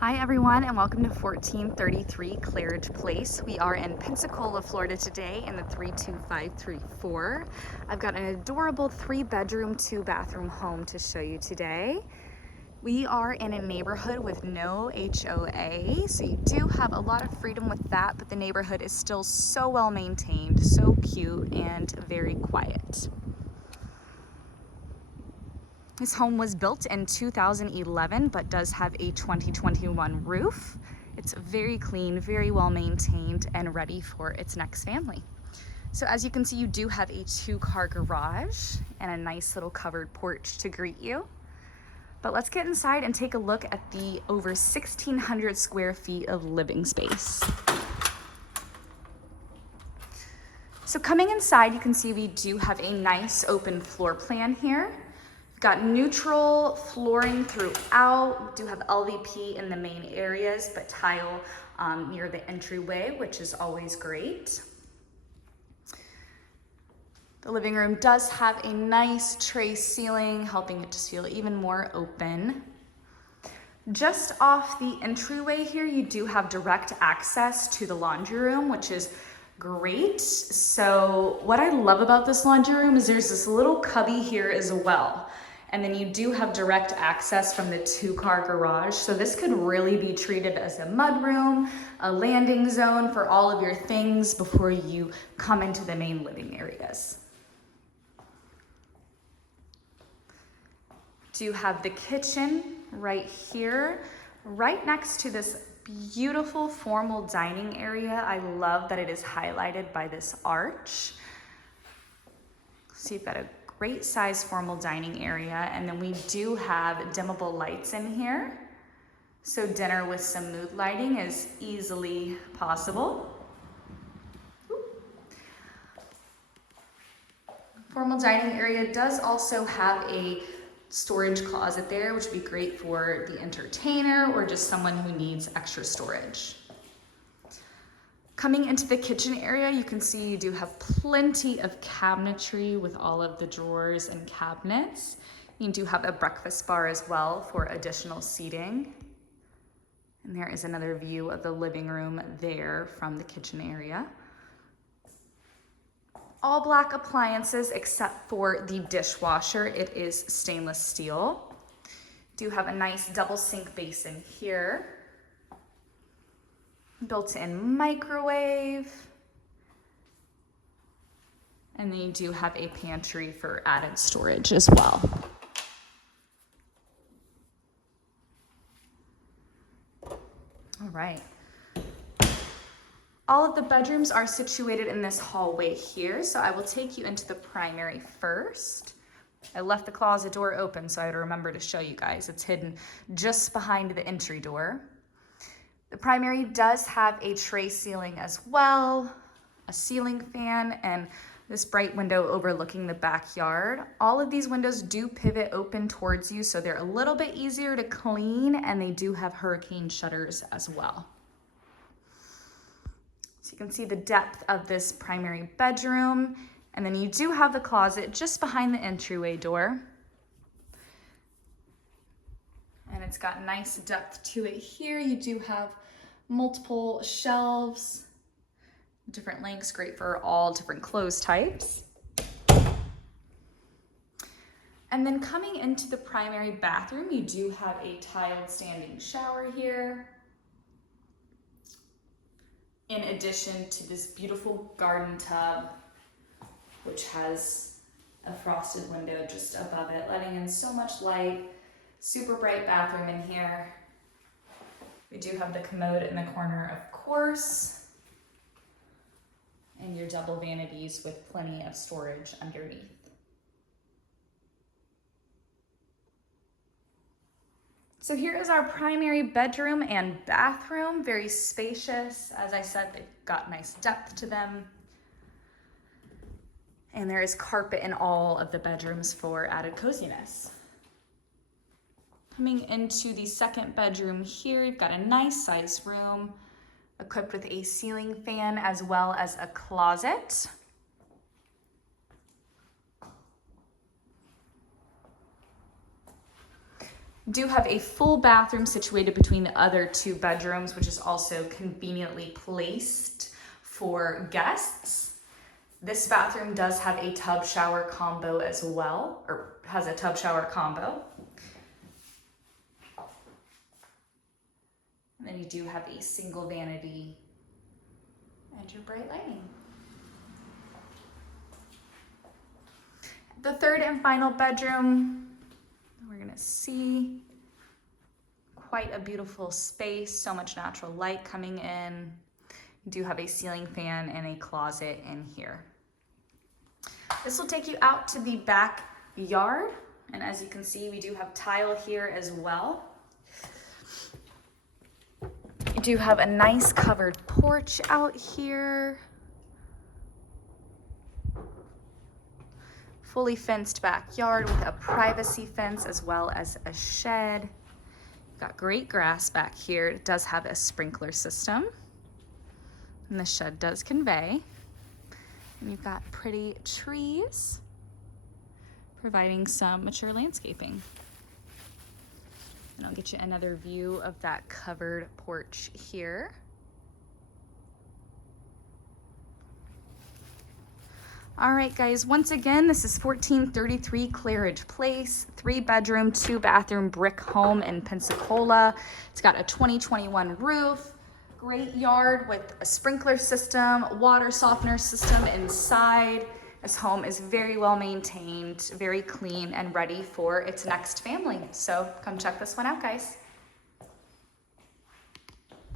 Hi everyone, and welcome to 1433 Claridge Place. We are in Pensacola, Florida today in the 32534. I've got an adorable 3-bedroom, 2-bathroom home to show you today. We are in a neighborhood with no HOA, so you do have a lot of freedom with that, but the neighborhood is still so well maintained, so cute, and very quiet. This home was built in 2011, but does have a 2021 roof. It's very clean, very well maintained, and ready for its next family. So as you can see, you do have a 2-car garage and a nice little covered porch to greet you. But let's get inside and take a look at the over 1,600 square feet of living space. So coming inside, you can see we do have a nice open floor plan here. We've got neutral flooring throughout. We do have LVP in the main areas, but tile near the entryway, which is always great. The living room does have a nice tray ceiling, helping it just feel even more open. Just off the entryway here, you do have direct access to the laundry room, which is great. So what I love about this laundry room is there's this little cubby here as well. And then you do have direct access from the 2-car garage. So this could really be treated as a mudroom, a landing zone for all of your things before you come into the main living areas. Do have the kitchen right here, right next to this beautiful formal dining area. I love that it is highlighted by this arch. So you've got a great size formal dining area, and then we do have dimmable lights in here. So dinner with some mood lighting is easily possible. Formal dining area does also have a storage closet there, which would be great for the entertainer or just someone who needs extra storage. Coming into the kitchen area, you can see you do have plenty of cabinetry with all of the drawers and cabinets. You do have a breakfast bar as well for additional seating. And there is another view of the living room there from the kitchen area. All black appliances except for the dishwasher. It is stainless steel. Do have a nice double sink basin here. Built-in microwave. And then you do have a pantry for added storage as well. All right. All of the bedrooms are situated in this hallway here, so I will take you into the primary first. I left the closet door open, so I had to remember to show you guys. It's hidden just behind the entry door. The primary does have a tray ceiling as well, a ceiling fan, and this bright window overlooking the backyard. All of these windows do pivot open towards you, so they're a little bit easier to clean, and they do have hurricane shutters as well. So you can see the depth of this primary bedroom, and then you do have the closet just behind the entryway door. And it's got nice depth to it here. You do have multiple shelves, different lengths, great for all different clothes types. And then coming into the primary bathroom, you do have a tiled standing shower here. In addition to this beautiful garden tub, which has a frosted window just above it, letting in so much light. Super bright bathroom in here. We do have the commode in the corner, of course, and your double vanities with plenty of storage underneath. So here is our primary bedroom and bathroom, very spacious. As I said, they've got nice depth to them. And there is carpet in all of the bedrooms for added coziness. Coming into the second bedroom here, you've got a nice sized room equipped with a ceiling fan as well as a closet. Do have a full bathroom situated between the other 2 bedrooms, which is also conveniently placed for guests. This bathroom does have a tub shower combo as well, or has a tub shower combo. And then you do have a single vanity and your bright lighting. The 3rd and final bedroom, we're gonna see quite a beautiful space, so much natural light coming in. You do have a ceiling fan and a closet in here. This will take you out to the backyard, and as you can see, we do have tile here as well. You do have a nice covered porch out here. Fully fenced backyard with a privacy fence as well as a shed. Got great grass back here. It does have a sprinkler system. And the shed does convey. And you've got pretty trees providing some mature landscaping. And I'll get you another view of that covered porch here. All right, guys, once again, this is 1433 Claridge Place, 3-bedroom, 2-bathroom brick home in Pensacola. It's got a 2021 roof, great yard with a sprinkler system, water softener system inside. This home is very well maintained, very clean, and ready for its next family. So come check this one out, guys.